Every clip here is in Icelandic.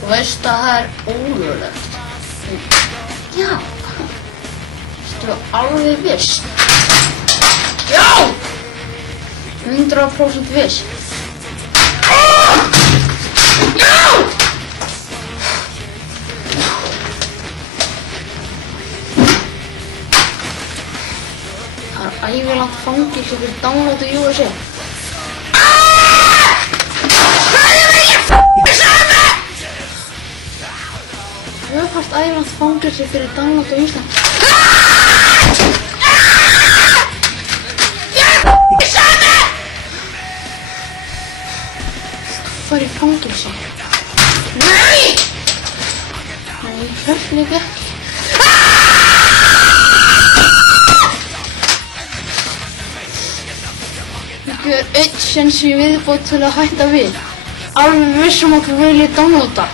Þú veist að það ólöglegt. Já. Ertu alveg viss? Já! 100% viss. Já! Það ævilangt fangilsi fyrir download í USA. Tvöfalt ævilangt fangilsi fyrir download á Íslandi. Þú fær í fangilsi. Nei! Nei, hlutlega ekki. Ég er einn sens í viðbót til að hætta við. Alveg vissum að þú viljið downloada.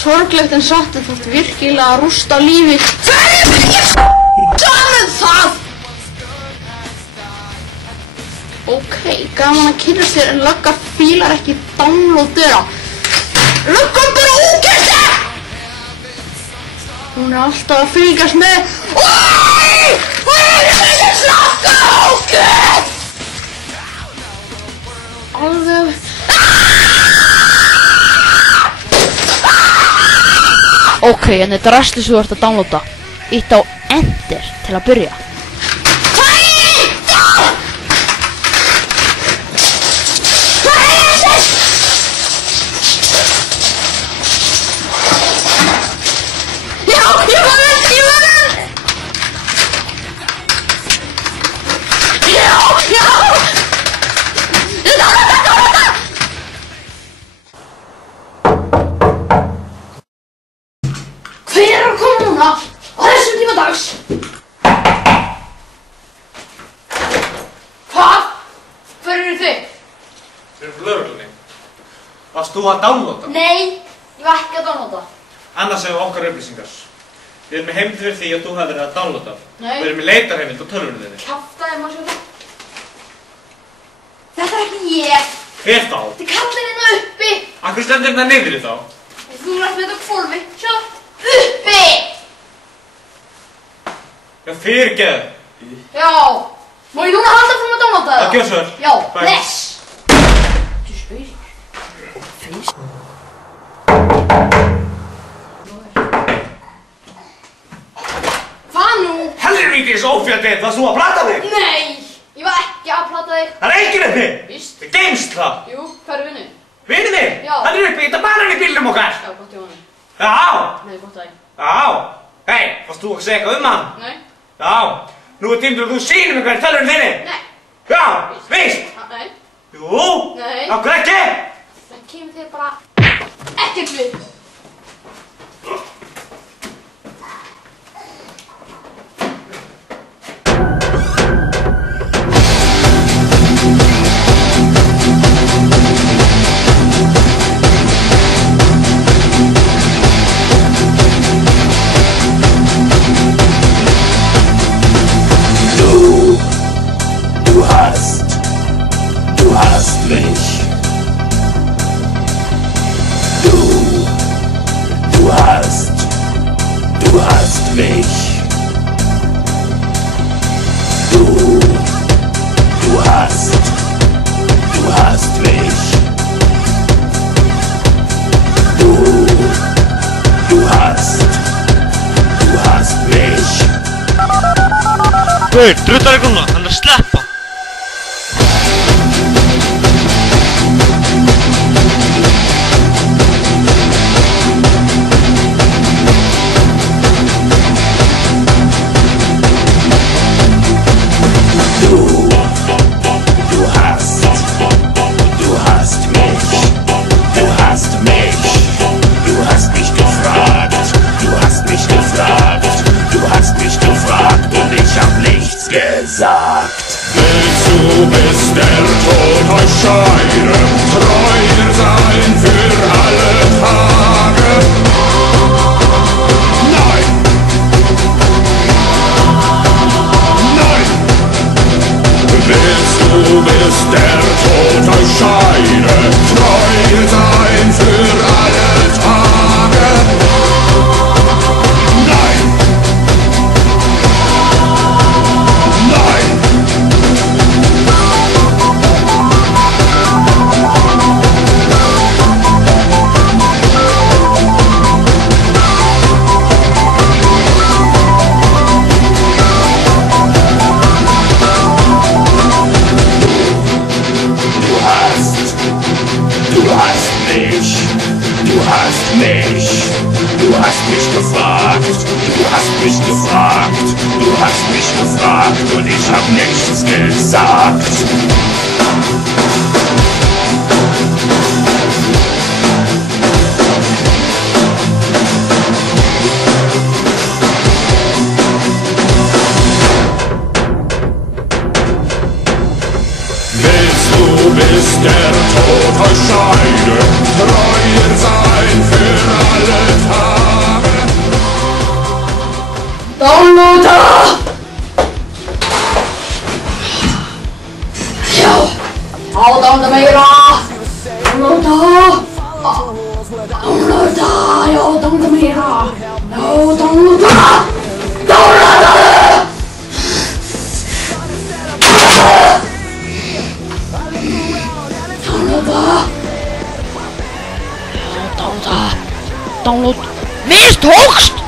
Sorglegt en satt en þótt virkilega að rústa lífi. Hverjum ekki saman það? Ok, gaman að kynast þér en lögga fílar ekki downloadera. Löggan bara ógeðsleg! Hún er alltaf að fylgjast með. Hún er ekki slaka ógeð! Alveg. Ok, en þetta resti sem þú ert að downloada. Ítt á Enter til að byrja. Varst þú að downloada? Nei, ég var ekki að downloada. Annars hefur okkar upplýsingar. Við erum með heimild fyrir því að þú hafði verið að downloada. Nei. Við erum með leitarheimild á tölvunni þinni. Kjaftaði maður sjá það. Þetta er ekki ég. Hver þá? Þetta er kallinn hérna uppi. Akkur stendur hérna niðri þá? Þú ert með þetta á hvolfi. Sjá, uppi! Já, fyrirgeðu. Já. Má ég núna halda frá að downloada það? Það gjör svo vel. Já, bless. Þú spyrir. Hvað nú? Helvítis ófjandið, varst þú að plata þig? Nei, ég var ekki að plata þig. Það er enginn uppi! Víst. Við geymst það! Jú, hvað er vinnu? Vinið þig? Já. Hann er uppi, þetta banan í bílnum okkar! Já, gott í honum. Já! Nei, gott að þig. Já! Hei, varst þú að segja eitthvað hann? Nei. Já! Nú er tímdur að þú sýnir mig hvernig tölvunni þinni! Nei. Já! Víst! Nei. Jú! Nei. Akkur ekki? Það kemur þér bara ekkert við. Du hast mich. Du hast mich. Du hast mich. Du hast mich. Hei, druttar ekki núna, hann er að sleppa. Bis der Tod euch scheiden, treu sein für alle Tage. hast mich. Du hast mich gefragt. Du hast mich gefragt. Du hast mich gefragt und ich hab nichts gesagt. Bis der Tod euch scheide, treuer sein für alle Tage. Downloader! Yo! All down the mirror! Downloader! Downloader! Yo, down the mirror! Yo, downloader! Downloader! Download. Wie ist hochst?